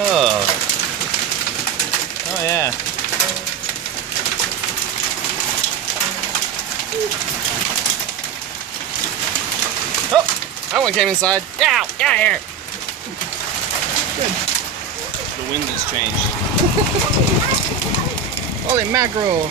Oh. Oh yeah. Oh, that one came inside. Get out of here. Good. The wind has changed. Holy mackerel.